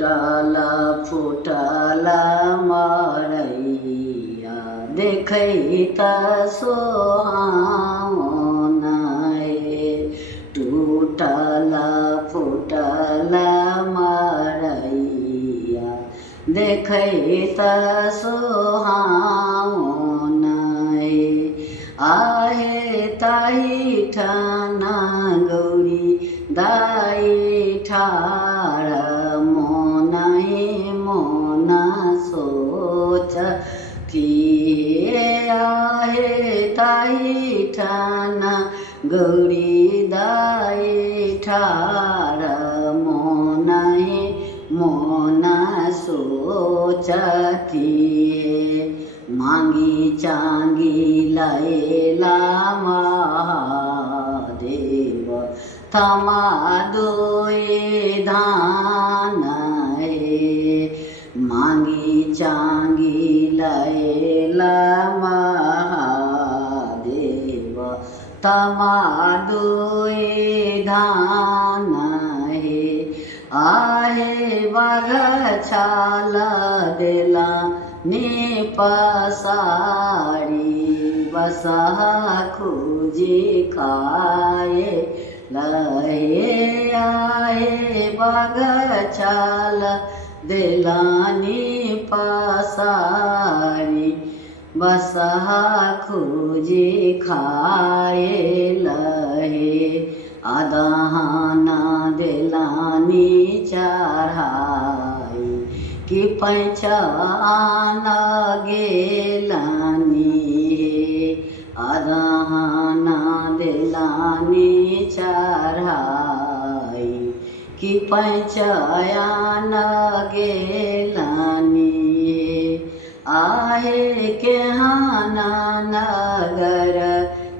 टूटल फूटल मरैया देखै त सोहावन हे। टूटल फूटल मरैया देखै त सोहावन हे। आहे ताही ठाना गौरी दाई ठाड़ मन सोच थिए। आहे ताही ठाना गौरी दाई ठाड़ मन सोच थिए। मांगी चांगी लैला महादेव थमा दोए धान हे। मांगी चांगी लैला महादेव थमा दोए धान हे। आहे बाघ छाल देला ने पसारी बसहा खोजे खाए लहे। आहे बाघ छाल देलानी पसारी बसहा खोजे खाए लहे। आदहाना देलानी चढ़ाई कि पैचान गेलानी हे। आदहाना देलानी चढ़ाई कि पैचान गेलानी हे। आहे केहाना नगर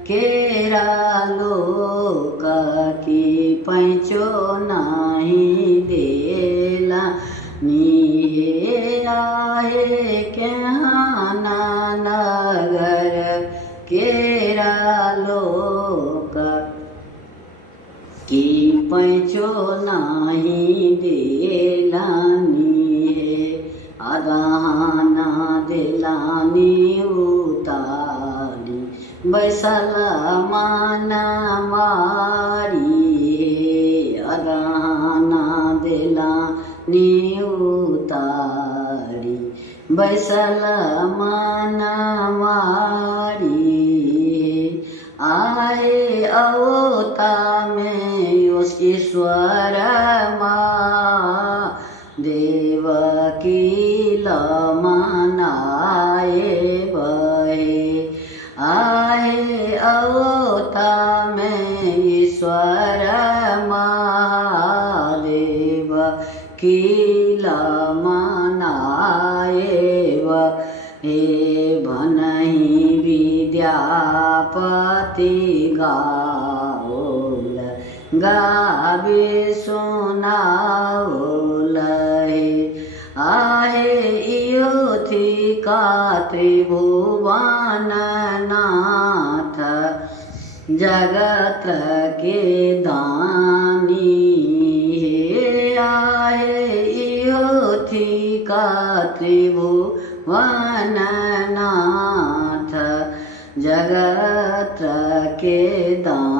केरा लोक की पैचो नहीं देला नी। आहे केहाना नगर केरा लोक की पैचो नहीं देलानी हे। आदहाना देलानी उतारी बैसल माना मारी हे। आदहाना देलानी उतारी बैसल माना मारी हे। आए अवता में ईश्वर देव की मनाए बहे। आहे अवता में ईश्वर महादेव की मनाए हे। भनहि विद्यापति गाओल गावे सुनाओल हे। आहे इयो थी का त्रिभुवन नाथ जगत के दानी हे। आहे इयो थी का त्रिभुवन नाथ जगत के दानी।